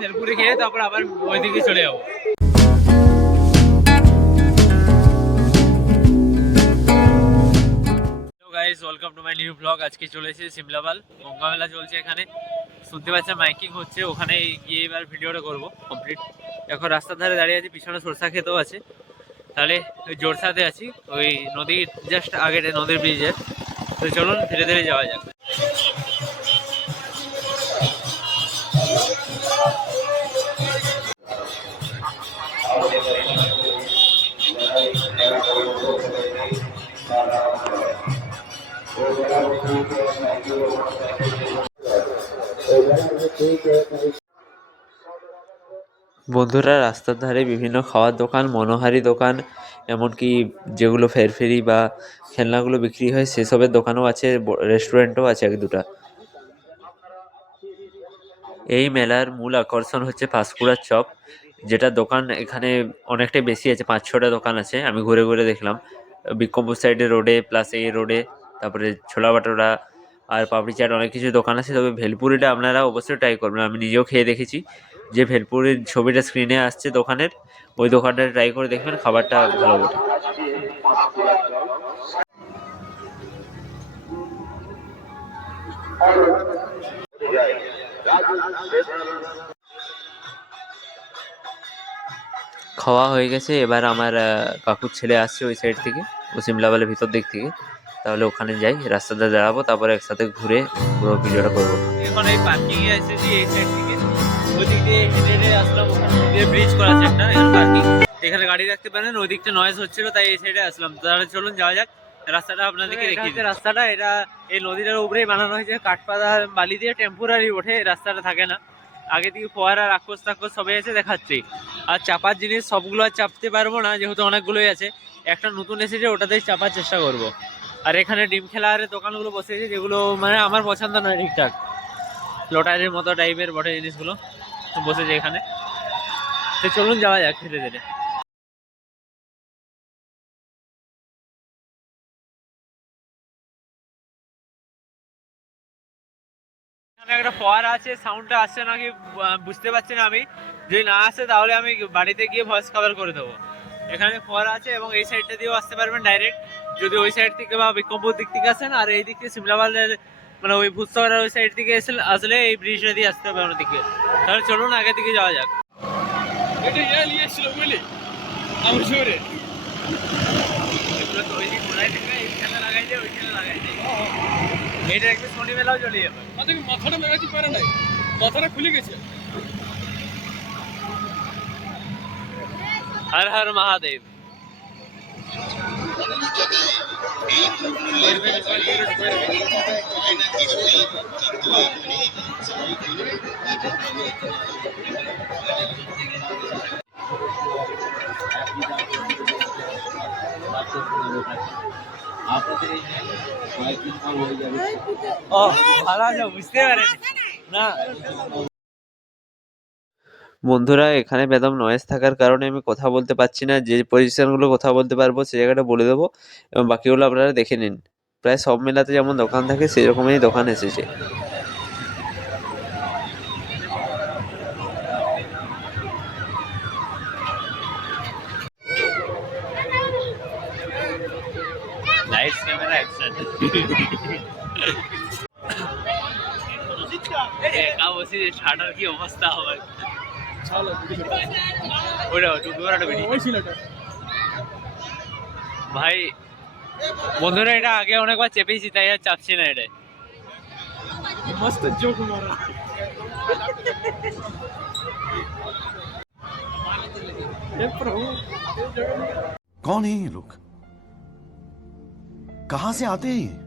ভেলপুরি খেয়ে তারপর আবার ওইদিকে চলে যাব। Guys welcome to my new blog আজকে চলে এসেছি সিমলাবাল গঙ্গা মেলা চলছে এখানে। শুনতে পাচ্ছেন, মাইকিং হচ্ছে। ওখানে গিয়ে এবার ভিডিওটা করব কমপ্লিট এখন রাস্তার ধারে দাঁড়িয়ে আছি, পিছনে সরষা খেতেও আছে। তাহলে ওই জোরসাতে আছি। ওই নদীর জাস্ট আগে নদীর ব্রিজের তো চলুন, ধীরে ধীরে যাওয়া যাক। বন্ধুরা, রাস্তার ধারে বিভিন্ন খাওয়ার দোকান, মনোহারি দোকান, এমনকি যেগুলো ফেরফেরি বা খেলনাগুলো বিক্রি হয়, সেসবের দোকানও আছে রেস্টুরেন্টও আছে এক দুটা। এই মেলার মূল আকর্ষণ হচ্ছে পাঁশকুড়ার চপ যেটা দোকান এখানে অনেকটাই বেশি আছে, পাঁচ ছটা দোকান আছে, আমি ঘুরে ঘুরে দেখলাম। বিক্রমপুর সাইডে রোডে প্লাস এই রোডে তারপরে ছোলা বাটোরা আর পাপড়ি চাট অনেক কিছু দোকান আছে, তবে ভেলপুরিটা আপনারা অবশ্যই ট্রাই করবেন। আমি নিজেও খেয়ে দেখেছি যে ভেলপুরির ছবিটা স্ক্রিনে আসছে দোকানের, ওই দোকানটা ট্রাই করে দেখবেন, খাবারটা ভালো বটে খাওয়া হয়ে গেছে, এবার আমার কাকুর ছেলে আসছে ওই সাইড থেকে, ও সিমলাবালের ভিতর দিক থেকে। তাহলে ওখানে যাই রাস্তাতে দাঁড়াবো তারপরে একসাথে ঘুরে পুরো ভিডিওটা করব। এখন এই পার্কিং এ এসেছি এই সাইড থেকে। দিয়ে হেঁটে হেঁটে আসলাম ওখানে। ব্রিজ করা আছে একটা এখানে পার্কিং এখানে গাড়ি রাখতে পারেন ওই দিকটা নয়েজ হচ্ছিল তাই এই সাইডে আসলাম। তাহলে চলুন যাওয়া যাক। রাস্তাটা আপনাদেরকে দেখি রাস্তাটা এটা এই নদীটার উপরেই বানানো হয়েছে। কাঠপাতা বালি দিয়ে টেম্পোরারি ওঠে রাস্তাটা থাকে না। আগে থেকে ফোয়ারা রাক্ষস টাক্ষস সবাই আছে দেখাচ্ছি। আর চাপার জিনিস সবগুলো আর চাপতে পারব না যেহেতু অনেকগুলোই আছে। একটা নতুন এসেছে ওটাতেই চাপার চেষ্টা করব। আর এখানে ডিম খেলার দোকানগুলো বসেছে যেগুলো মানে আমার পছন্দ নয় ঠিকঠাক। লটারির মতো টাইপের বটে জিনিসগুলো বসেছে এখানে। তো চলুন যাওয়া যাক ধীরে ধীরে একটা ফোয়ারা আছে সাউন্ডটা আসছে নাকি বুঝতে পারছি না আমি। যদি না আসে তাহলে আমি বাড়িতে গিয়ে ভয়েস কভার করে দেবো। এখানে ফোয়ারা আছে এবং এই সাইডটা দিয়েও আসতে পারবেন ডাইরেক্ট যদি ওই সাইড থেকে বা বিক্রমপুর দিক থেকে আসেন আর এই দিক থেকে সিমলাবালের মানে ওই ভূতসাগরের ওই সাইড থেকে এসে আসলে এই ব্রিজটা দিয়ে আসতে হবে ওদিকে তাহলে চলুন আগে দিকে যাওয়া যাক। এটা ইয়া নিয়ে এসেছিল বুঝলি? আমি দিক এইটা একটু শনি মেলাও চলে যাবে। আমাকে মাথাটা লাগাতে পারে নাই। মাথাটা খুলে গেছে। হর হর মহাদেব ও ভালো আছে বুঝতে পারেন না বন্ধুরা এখানে বেদম নয়েজ থাকার কারণে আমি কথা বলতে পারছি না। যে পজিশনগুলো কথা বলতে পারব সে জায়গাটা বলে দেবো এবং বাকিগুলো আপনারা দেখে নিন। প্রায় সব মেলাতে যেমন দোকান থাকে সেরকমই দোকান এসেছে। লাইটস ক্যামেরা অ্যাকশন একা বসে ছাড়ার কি অবস্থা হবে? চলো ওটা টুকু ওটা বেরিয়ে ওই ছেলেটা ভাই বন্ধুরা এটা আগে অনেকবার চেপেছি তাই আর চাপছি না এটা মস্ত জোক মারা हे प्रभु हे जगन्नाथ कौन है ये लोग कहां से आते हैं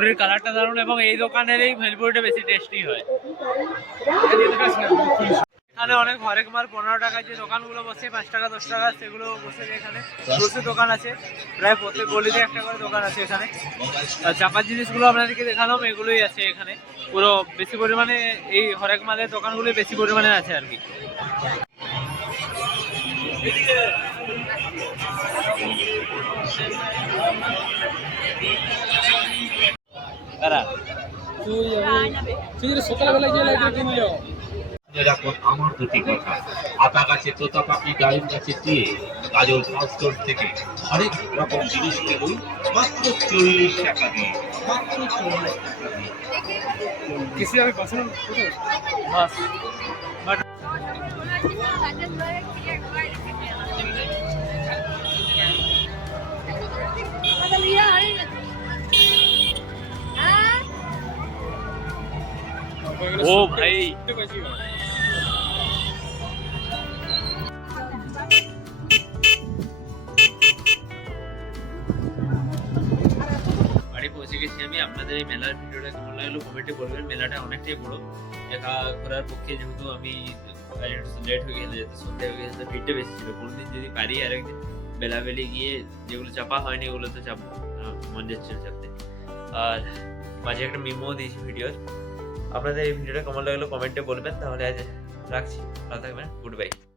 ভেলপুরির কালারটা দারুণ এবং এই দোকানের এই ভেলপুরিটা বেশি টেস্টি হয়। এখানে অনেক হরেক মাল, পনেরো টাকায় যে দোকানগুলো বসে, পাঁচ টাকা, দশ টাকা, সেগুলো বসে এখানে। প্রচুর দোকান আছে, প্রায় প্রত্যেক গলিতে একটা করে দোকান আছে এখানে। আর চাপার জিনিসগুলো আপনাদেরকে দেখালাম, এগুলোই আছে এখানে। পুরো বেশি পরিমাণে এই হরেক মালের দোকানগুলোই বেশি পরিমাণে আছে আর কি। কারা তুই যদি সকালবেলায় গিয়ে কিনলো রাখুন আমার দুটি কথা। আতা গাছে তোতা পাখি ডালিম গাছে দিয়ে গাজল স্টোর থেকে অনেক রকম জিনিস কিনুন মাত্র চল্লিশ টাকা দিয়ে। মাত্র চল্লিশ টাকা দিয়ে। কিসে আমি পছন্দ বাস। ও ভাই। বাড়ি পৌঁছে গেছি আমি। আপনাদের এই মেলার ভিডিওটা কেমন লাগল কমেন্টে বলবেন। মেলাটা অনেকটাই বড়। একা ঘোরার পক্ষে যেহেতু আমি লেট হয়ে গেলে যেতে সন্ধ্যা হয়ে গেছে ভিড়টা বেশি ছিল। কোনোদিন যদি পারি আর একদিন বেলাবেলি গিয়ে যেগুলো চাপা হয়নি ওগুলো তো চাপবো মন যাচ্ছিল চাপতে আর মাঝে একটা মিমো দিয়েছি ভিডিওর আপনাদের এই ভিডিওটা কেমন লাগল কমেন্টে বলবেন তাহলে আজ রাখছি ভালো থাকবেন গুড বাই